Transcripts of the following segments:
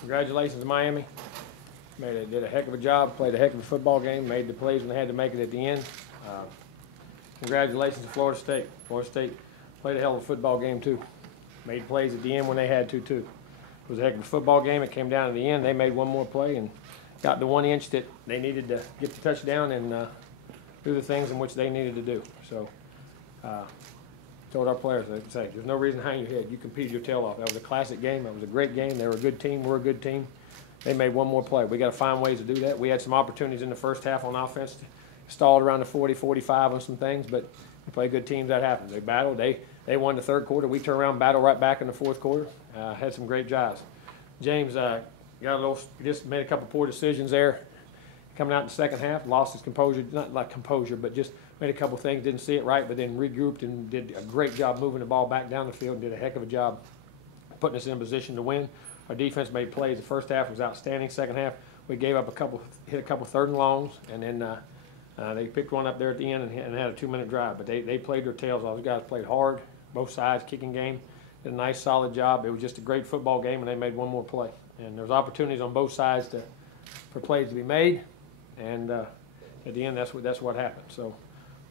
Congratulations to Miami. Did a heck of a job, played a heck of a football game, made the plays when they had to make it at the end. Congratulations to Florida State. Florida State played a hell of a football game too. Made plays at the end when they had to too. It was a heck of a football game. It came down to the end. They made one more play and got the 1 inch that they needed to get the touchdown and do the things in which they needed to do. So told our players, they could say, there's no reason to hang your head. You competed your tail off. That was a classic game. That was a great game. They were a good team. We're a good team. They made one more play. We got to find ways to do that. We had some opportunities in the first half on offense. Stalled around the 40, 45 on some things, but we play good teams. That happens. They battled. They won the third quarter. We turned around, battled right back in the fourth quarter. Had some great drives. James just made a couple poor decisions there. Coming out in the second half, lost his composure, not like composure, but just made a couple things, didn't see it right, but then regrouped and did a great job moving the ball back down the field and did a heck of a job putting us in a position to win. Our defense made plays. The first half was outstanding. Second half, we gave up hit a couple third and longs, and then they picked one up there at the end and had a 2-minute drive. But they played their tails off. Those guys played hard, both sides, kicking game. Did a nice, solid job. It was just a great football game, and they made one more play. And there's opportunities on both sides for plays to be made. And at the end, that's what happened. So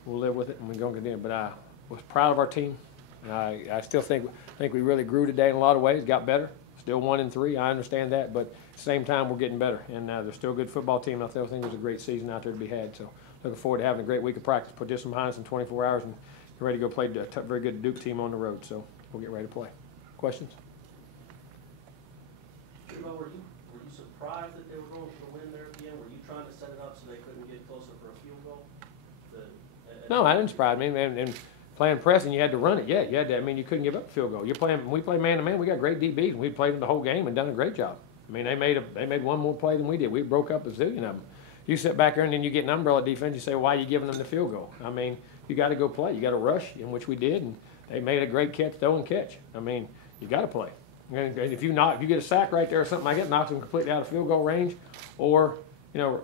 we'll live with it, and we're going to continue. But I was proud of our team. I still think we really grew today in a lot of ways, got better. Still 1-3, I understand that, but at the same time, we're getting better. And they're still a good football team. I still think there's a great season out there to be had. So looking forward to having a great week of practice. Put this one behind us in 24 hours and get ready to go play a very good Duke team on the road. So we'll get ready to play. Questions? Jimbo, were you surprised that they were going for the win there at the end? Were you trying to set it up so they couldn't get closer for a field goal? No, I didn't surprise me. And playing press and you had to run it. Yeah, you had to. I mean, you couldn't give up a field goal. We play man to man. We got great DBs, and we played them the whole game and done a great job. I mean, they made one more play than we did. We broke up a zillion of them. You sit back there and then you get an umbrella defense. You say, why are you giving them the field goal? I mean, you got to go play. You got to rush, in which we did, and they made a great catch, throw and catch. I mean, you got to play. And if you get a sack right there or something like that, knocks them completely out of field goal range, or if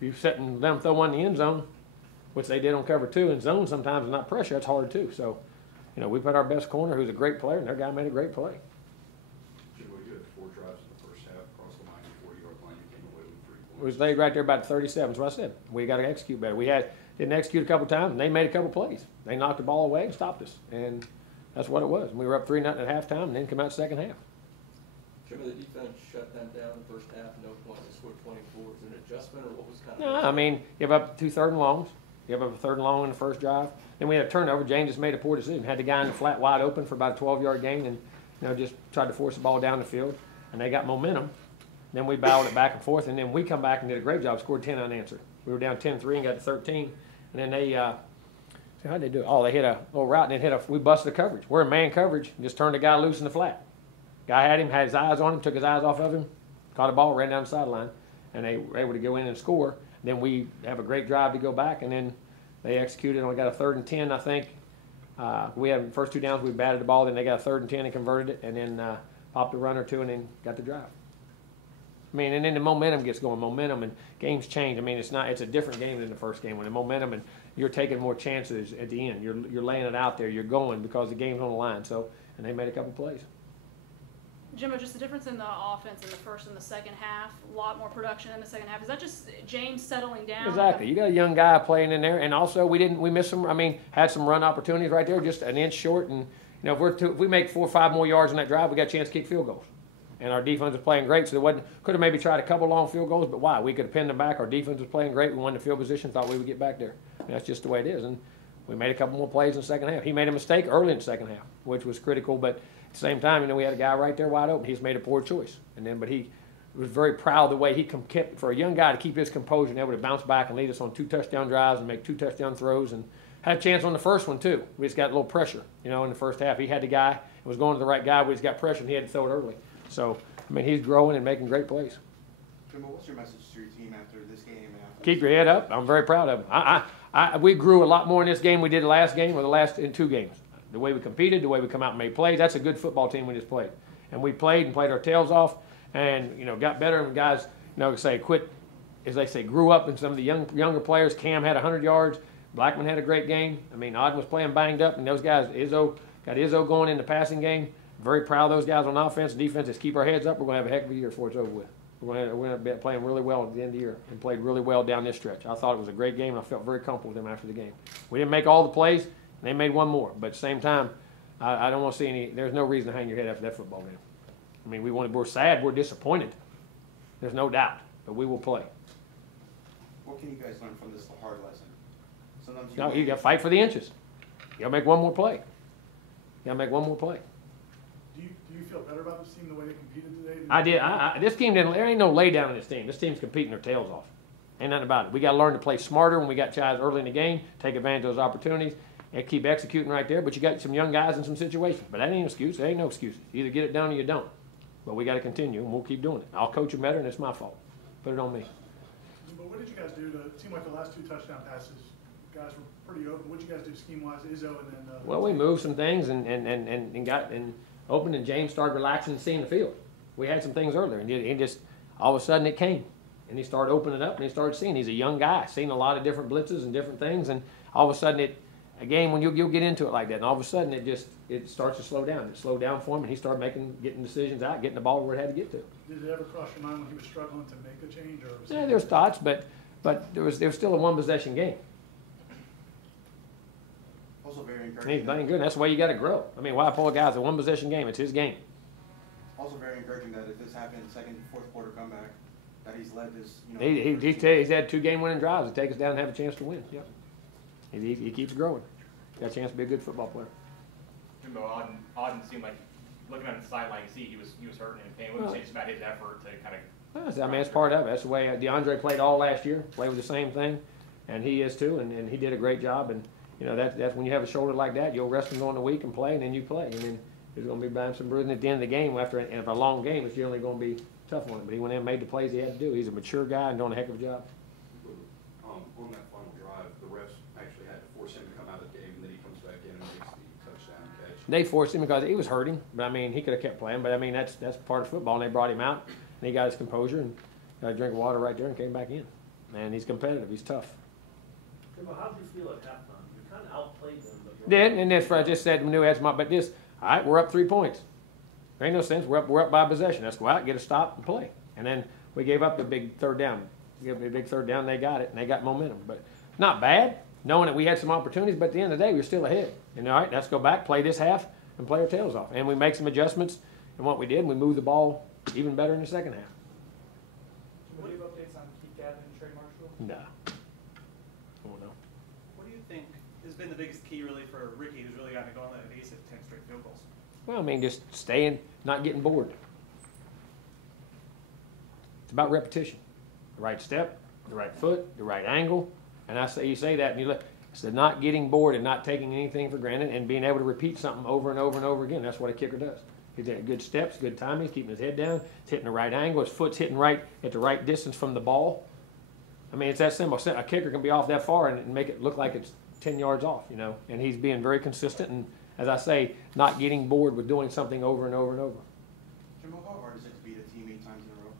you're setting them throw one in the end zone, which they did on cover 2, and zone sometimes is not pressure. It's hard too. So, we put our best corner, who's a great player, and their guy made a great play. Jimbo, you had 4 drives in the first half across the line, 40-yard line. You came away with 3 points. It was laid right there about 37. That's what I said. We got to execute better. We didn't execute a couple times, and they made a couple plays. They knocked the ball away and stopped us, and that's what it was. We were up 3-0 at halftime, and then come out second half. Jimbo, the defense shut them down in the first half, no points. They scored 24. Was it an adjustment, or what was kind of? No, I mean, give up 2 third and longs. Give up a third and long in the first drive. Then we had a turnover. James just made a poor decision. Had the guy in the flat wide open for about a 12-yard gain and just tried to force the ball down the field. And they got momentum. Then we battled it back and forth. And then we come back and did a great job, scored 10 unanswered. We were down 10-3 and got to 13. And then they, how'd they do it? Oh, they hit a little route and then we busted the coverage. We're in man coverage and just turned the guy loose in the flat. Guy had him, had his eyes on him, took his eyes off of him, caught a ball, ran down the sideline. And they were able to go in and score. Then we have a great drive to go back, and then they executed, and we got a 3rd and 10, I think. We had the first 2 downs, we batted the ball, then they got a 3rd and 10 and converted it, and then popped a run or 2 and then got the drive. I mean, and then the momentum gets going. Momentum and games change. I mean, it's a different game than the first game when the momentum and you're taking more chances at the end. You're laying it out there. You're going because the game's on the line. So, and they made a couple plays. Jimbo, just the difference in the offense in the first and the second half, a lot more production in the second half. Is that just James settling down? Exactly. You got a young guy playing in there, and also we missed some. I mean, had some run opportunities right there, just an inch short. And if we make 4 or 5 more yards on that drive, we got a chance to kick field goals. And our defense was playing great, so could have maybe tried a couple long field goals, but why? We could have pinned them back. Our defense was playing great. We won the field position, thought we would get back there. And that's just the way it is. And we made a couple more plays in the second half. He made a mistake early in the second half, which was critical, but at the same time, we had a guy right there wide open. He's made a poor choice. But he was very proud of the way he kept, for a young guy to keep his composure and able to bounce back and lead us on 2 touchdown drives and make 2 touchdown throws, and had a chance on the first one too. We just got a little pressure, in the first half. He had the guy, it was going to the right guy, we just got pressure and he had to throw it early. So, he's growing and making great plays. Jimbo, what's your message to your team after this game? And after Keep your head up. I'm very proud of him. We grew a lot more in this game we did the last game or the last in 2 games. The way we competed, the way we come out and made plays, that's a good football team we just played. And we played our tails off and, got better. And guys, quit, as they say, grew up. And some of the younger players, Cam had 100 yards. Blackman had a great game. I mean, Oden was playing banged up. And those guys, got Izzo going in the passing game. very proud of those guys on offense and defense. Just keep our heads up. We're going to have a heck of a year before it's over with. We're going to be playing really well at the end of the year and played really well down this stretch. I thought it was a great game, and I felt very comfortable with them after the game. We didn't make all the plays, and they made one more. But at the same time, I don't want to see any – there's no reason to hang your head after that football game. I mean, we're sad. We're disappointed. There's no doubt. But we will play. What can you guys learn from this hard lesson? Sometimes You got to fight for the inches. You got to make one more play. You got to make one more play. Do you feel better about this team the way they competed today? I did. This team didn't. There ain't no lay down in this team. This team's competing their tails off. Ain't nothing about it. We got to learn to play smarter when we got guys early in the game. Take advantage of those opportunities and keep executing right there. But you got some young guys in some situations. But that ain't an excuse. There ain't no excuses. You either get it done or you don't. But we got to continue, and we'll keep doing it. I'll coach them better, and it's my fault. Put it on me. But what did you guys do to? It seemed like the last 2 touchdown passes, guys were pretty open. What did you guys do scheme-wise, Izzo, and then? Well, we moved some things and got open, and James started relaxing and seeing the field. We had some things earlier, and he just all of a sudden it came, and he started opening it up, and he started seeing. He's a young guy, seen a lot of different blitzes and different things, and all of a sudden a game when you'll get into it like that, and all of a sudden it starts to slow down. It slowed down for him, and he started getting decisions out, getting the ball where it had to get to. Did it ever cross your mind when he was struggling to make a change? Or was Yeah, there's thoughts, but there was still a one-possession game. Also very And he's encouraging. playing good. That's the way you got to grow. I mean, why pull a guy? It's a one-possession game. It's his game. Also very encouraging that if this happened, second, fourth quarter comeback, that he's led this. He's had 2 game-winning drives to take us down and have a chance to win. Yep. He keeps growing. Got a chance to be a good football player. Jimbo, Auden seemed like, looking on the sideline, he was hurting and in pain. What do you say just about his effort to kind of? I mean, it's part of it. That's the way DeAndre played all last year. Played with the same thing, and he is too. And he did a great job. And you know that's when you have a shoulder like that, you'll rest him during the week and play, and then you play. And then there's going to be some bruising at the end of the game. After a long game, it's generally going to be tough on him. But he went in and made the plays he had to do. He's a mature guy and doing a heck of a job. On that final drive, the refs actually had to force him to come out of the game, and then he comes back in and makes the touchdown catch. They forced him because he was hurting. But I mean, he could have kept playing. But I mean, that's part of football. And they brought him out, and he got his composure and got a drink of water right there and came back in. And he's competitive. He's tough. Jimbo, how did you feel at halftime? You kind of outplayed them, but you Did, and that's what I just said. Manu had some, but this, all right, we're up 3 points. There ain't no sense. We're up by possession. Let's go out, get a stop, and play. And then we gave up the big third down. We gave up the big third down. They got it, and they got momentum. But not bad, knowing that we had some opportunities. But at the end of the day, we were still ahead. And all right, let's go back, play this half, and play our tails off. And we make some adjustments. And what we did, we moved the ball even better in the second half. What do you have updates on Keith Gavin and Trey Marshall? Nah. Oh no. What do you think has been the biggest key really for Ricky, who's really gotten it going at the base of 10 straight field goals? Well, I mean, just staying, not getting bored. It's about repetition. The right step, the right foot, the right angle. And you say that, and you look. It's the not getting bored and not taking anything for granted and being able to repeat something over and over and over again. That's what a kicker does. He's got good steps, good timing, keeping his head down, he's hitting the right angle, his foot's hitting right at the right distance from the ball. I mean, it's that simple. A kicker can be off that far and make it look like it's 10 yards off, you know. And he's being very consistent and, as I say, not getting bored with doing something over and over and over. Jimbo, how hard is it to beat a team 8 times in a row?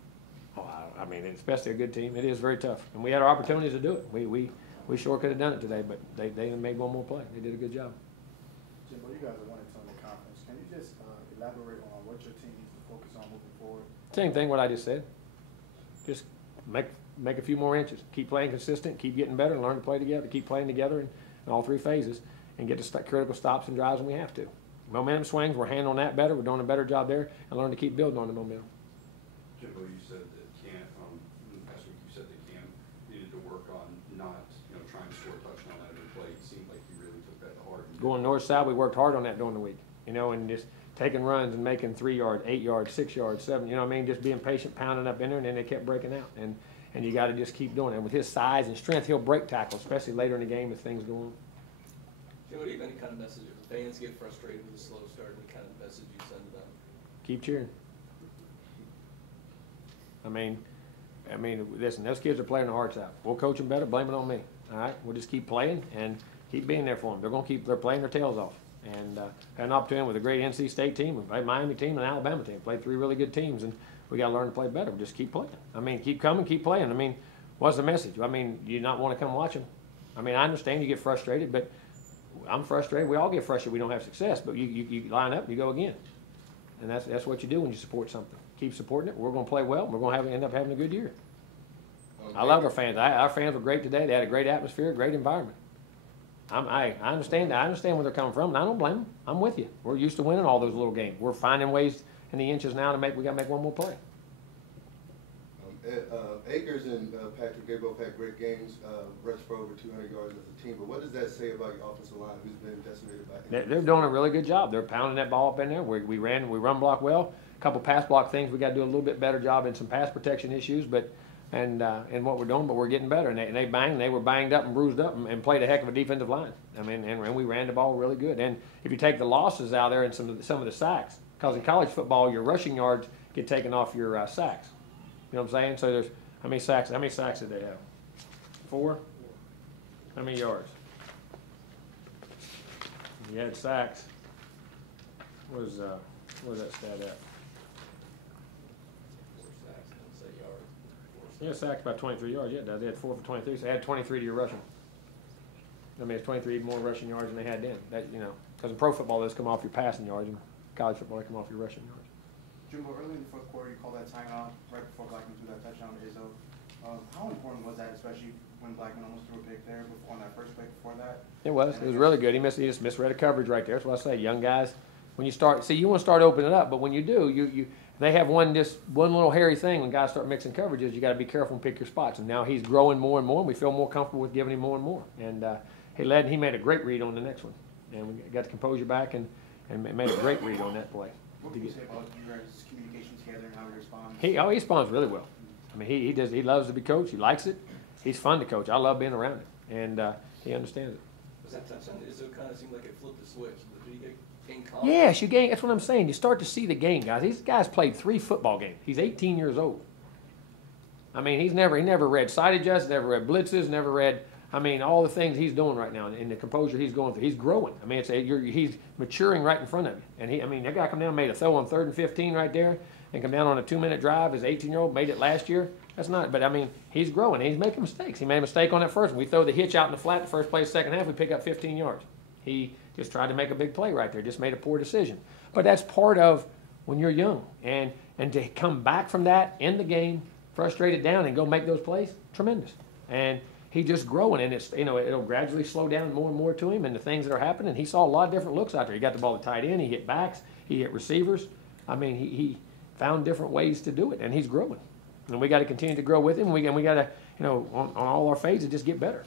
Oh, I mean, especially a good team, it is very tough. And we had our opportunities to do it. We sure could have done it today, but they made one more play. They did a good job. Jimbo, you guys are winning some of the conference. Can you just elaborate on what your team needs to focus on moving forward? Same thing what I just said. Just make a few more inches. Keep playing consistent, keep getting better, and learn to play together. Keep playing together in all 3 phases and get to critical stops and drives when we have to. Momentum swings, we're handling that better. We're doing a better job there and learn to keep building on the momentum. Jimbo, you said that Cam, last week you said that Cam needed to work on not, trying to score a touchdown on every play. It seemed like you really took that to heart. Going north-south, we worked hard on that during the week, and just taking runs and making 3 yards, 8 yards, 6 yards, 7, just being patient, pounding up in there, and then they kept breaking out. And you got to just keep doing it. And with his size and strength, he'll break tackles, especially later in the game as things go on. What do you have any kind of message if the fans get frustrated with a slow start? Any kind of message you send to them? Keep cheering. I mean, listen, those kids are playing their hearts out. We'll coach them better, blame it on me. All right, we'll just keep playing and keep being there for them. They're playing their tails off. And had an opportunity with a great NC State team, we played Miami team and an Alabama team. Played 3 really good teams, and we got to learn to play better. We just keep playing. I mean, keep coming, keep playing. I mean, what's the message? I mean, do you not want to come watch them? I mean, I understand you get frustrated, but I'm frustrated. We all get frustrated. We don't have success, but you line up and you go again. And that's what you do when you support something. Keep supporting it. We're going to play well. And we're going to end up having a good year. I love our fans. Our fans were great today. They had a great atmosphere, great environment. I understand. I understand where they're coming from, and I don't blame them. I'm with you. We're used to winning all those little games. We're finding ways in the inches now to make. We got to make one more play. Akers and Patrick, they both had great games, rushed for over 200 yards as a team. But what does that say about your offensive line, who's been decimated by injuries? They're doing a really good job. They're pounding that ball up in there. We run block well. A couple pass block things. We got to do a little bit better job in some pass protection issues, and what we're doing. But we're getting better. And they were banged up and bruised up and played a heck of a defensive line. I mean, and we ran the ball really good. And if you take the losses out there and some of the sacks, because in college football your rushing yards get taken off your sacks. You know what I'm saying? So there's how many sacks did they have? 4? How many yards? You had sacks. Where's that stat at? 4 sacks, don't say yards. 4 sacks. Yeah, sacks about 23 yards. Yeah, they had 4 for 23. So they had 23 to your rushing. I mean, it's 23 more rushing yards than they had then. That because in pro football those come off your passing yards, and college football they come off your rushing yards. Jimbo, early in the fourth quarter, you called that timeout right before Blackman threw that touchdown to Izzo. How important was that, especially when Blackman almost threw a pick there on that first play before that? It was really good. He just misread a coverage right there. That's what I say. Young guys, when you start, you want to start opening it up, but when you do, they have one little hairy thing when guys start mixing coverages. You got to be careful and pick your spots. And now he's growing more and more, and we feel more comfortable with giving him more and more. And he made a great read on the next one, and we got the composure back and made a great read on that play. What can you say about you guys' communication together and how he responds? He responds really well. I mean, he loves to be coached. He likes it. He's fun to coach. I love being around it, and he understands it. Was that touchdown? It kind of seemed like it flipped the switch. Did he gain confidence? Yes, you gain. That's what I'm saying. You start to see the game, guys. These guys played 3 football games. He's 18 years old. I mean, he never read side adjusts, never read blitzes, never read. I mean, all the things he's doing right now and the composure he's going through. He's growing. I mean, he's maturing right in front of you. And that guy come down and made a throw on 3rd and 15 right there and come down on a 2-minute drive. His 18-year-old made it last year. That's not, but I mean, he's growing. He's making mistakes. He made a mistake on that first one. We throw the hitch out in the flat the first play, second half, we pick up 15 yards. He just tried to make a big play right there, just made a poor decision. But that's part of when you're young. And to come back from that in the game, frustrated down and go make those plays, tremendous. And he's just growing, and it'll gradually slow down more and more to him, and the things that are happening. He saw a lot of different looks out there. He got the ball to tight end, he hit backs, he hit receivers. I mean, he found different ways to do it, and he's growing. And we got to continue to grow with him. We got to, on all our phases, just get better.